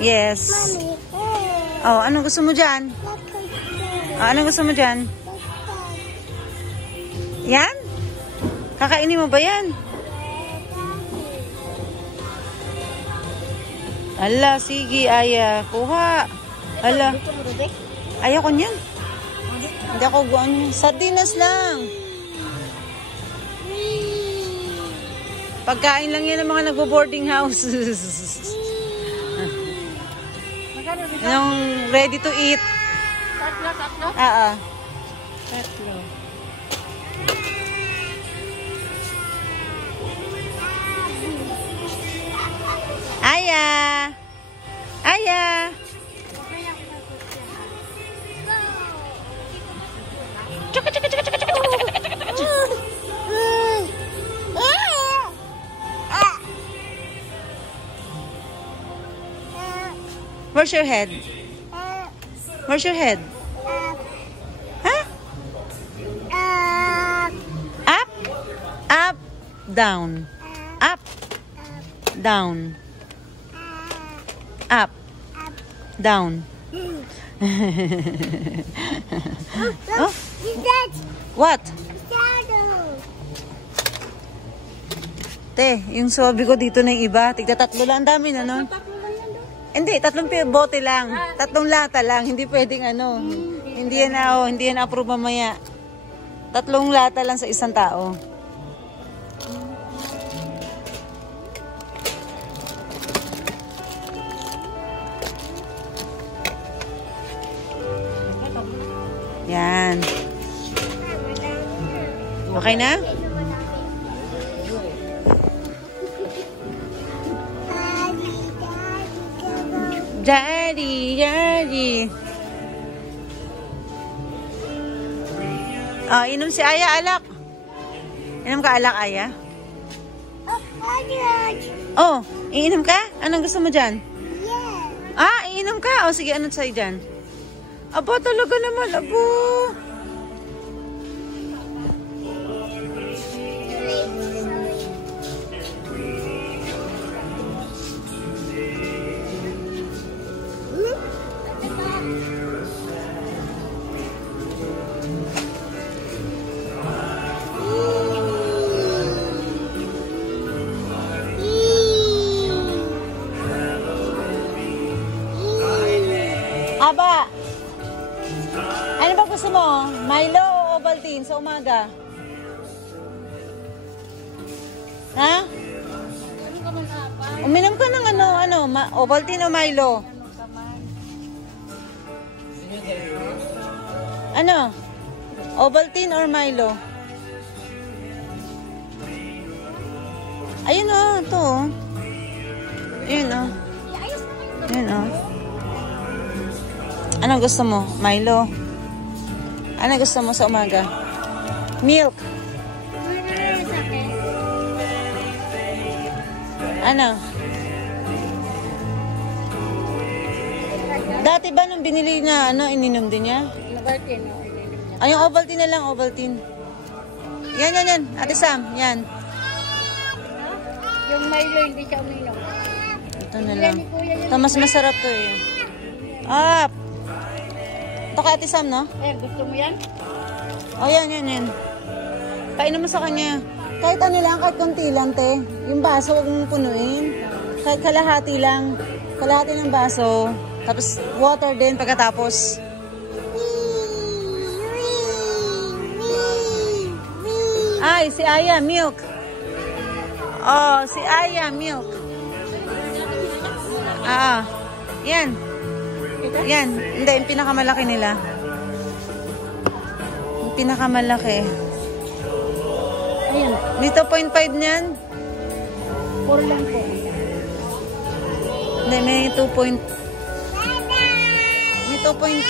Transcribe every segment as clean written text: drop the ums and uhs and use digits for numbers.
Yes. Oh, anong gusto mo dyan? Oh, anong gusto mo dyan? Yan? Kakainin mo ba yan? Ala, sige, Aya. Kuha. Ala. Ayaw ko niyan. Hindi ako guwan. Sardinas lang. Pagkain lang yan ng mga nagbo-boarding house. Yung ready to eat. Tatlo? Tatlo. Aya! Aya! Chuka, chuka, chuka, chuka, chuka, chuka, chuka, chuka. Where's your head? Where's your head? Huh? Up? Up, down. Up, down. Up, down. Oh? What? Te, yung sabi ko dito na yung iba. Tigda tatlo lang. Ang dami na nun. Hindi, 3 bote lang. 3 lata lang. Hindi pwedeng ano. Hindi yan approve mamaya. 3 lata lang sa isang tao. Yan. Okay na? Daddy. Oh, inom si Aya, alak. Inom ka alak, Aya? Oh, iinom ka? Anong gusto mo dyan? Ah, iinom ka? O, sige, anong sa'yo dyan? Aba, talaga naman, abo. Aba, ano ba gusto mo? Milo o Ovaltine sa umaga? Ha? Uminom ka ng Ovaltine o Milo? Ano? Ovaltine or Milo? Ayun o, ito o. Ayun o. Ayun o. Anong gusto mo? Milo? Ano gusto mo sa umaga? Milk? Ano? Dati ba nung binili na ininom din niya? Ay, yung Ovaltine na lang, Ovaltine. Yan. Ate Sam, yan. Yung Milo, hindi siya uminom. Ito na lang. Ito, mas masarap to eh. Up! Ito kay Ate Sam, no? Gusto mo yan? Oh, yan. Painom mo sa kanya. Kahit ano lang, kahit konti lang, te. Yung baso, huwag mong punuin. Kahit kalahati lang. Kalahati ng baso. Tapos, water din pagkatapos. Ay, si Aya, milk. Oh, si Aya, milk. Yan. Yan. Hindi, yung pinakamalaki nila. Yung pinakamalaki. Ayan. May 2.5 niyan. 4 lang po. Hindi, may 2. May 2.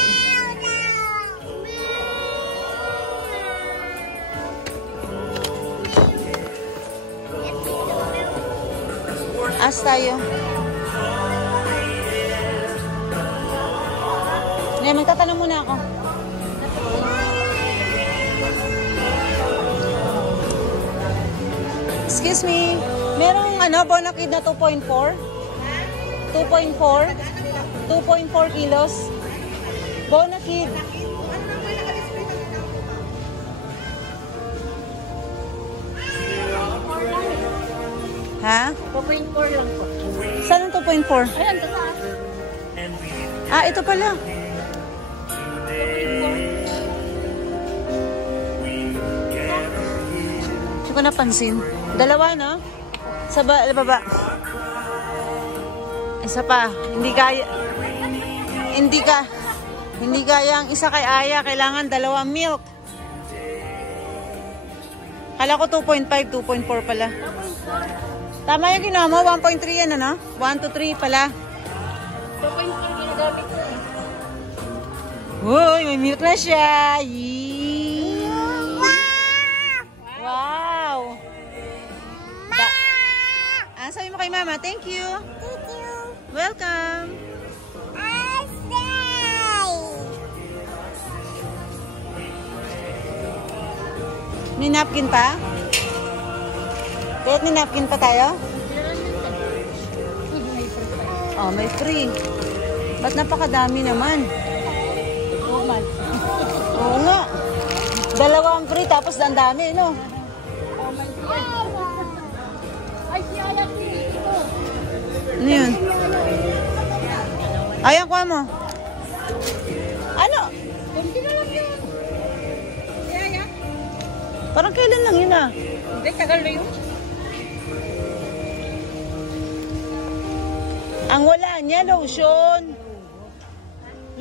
As tayo. Ngayon, magtatanong muna ako. Excuse me. Merong Bonakid na 2.4? 2.4? 2.4. 2.4 kilos. Bonakid. Ha? 2.4 lang po. Saan ang 2.4? Ayan, tataas. Ah, ito pala. 2.4. Hindi ko napansin. Dalawa, no? Sa baba. Isa pa. Hindi kaya ang isa kay Aya. Kailangan dalawang milk. Kala ko 2.5, 2.4 pala. Tama yung ginawa mo. 1.3 yan, ano? 1 to 3 pala. 2.4 ginagamit ko. Uy, may milk na siya. Yee! Wow! Sabi mo kay Mama, thank you. Thank you. Welcome. I stay. May napkin pa? Kahit may napkin pa tayo? Oh, may free. Ba't napakadami naman? Oo nga. Dalawang free tapos ang dami, no? Ay, si Aya, dito. Ano yun? Ayan, kuha mo. Ano? Kunti na lang yun. Si Aya. Parang kailan lang yun, ah? Hindi, tagal na yun. Ang wala niya, lotion.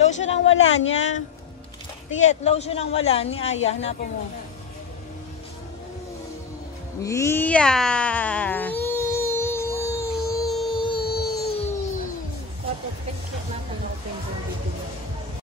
Lotion ang wala niya. Tiyet, lotion ang wala ni Aya. Hanapan mo. Yeah!